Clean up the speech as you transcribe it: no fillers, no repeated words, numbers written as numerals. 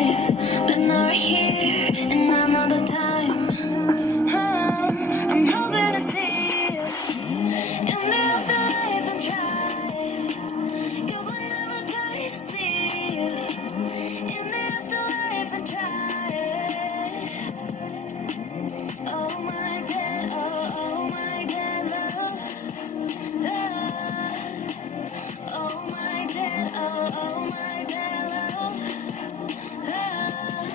alive, but not here and another time. I'm hoping to see you in the afterlife and try. You would never try to see you in the afterlife and try. Oh my dead, oh my dead love, love. Oh my dead, oh my dead love, love.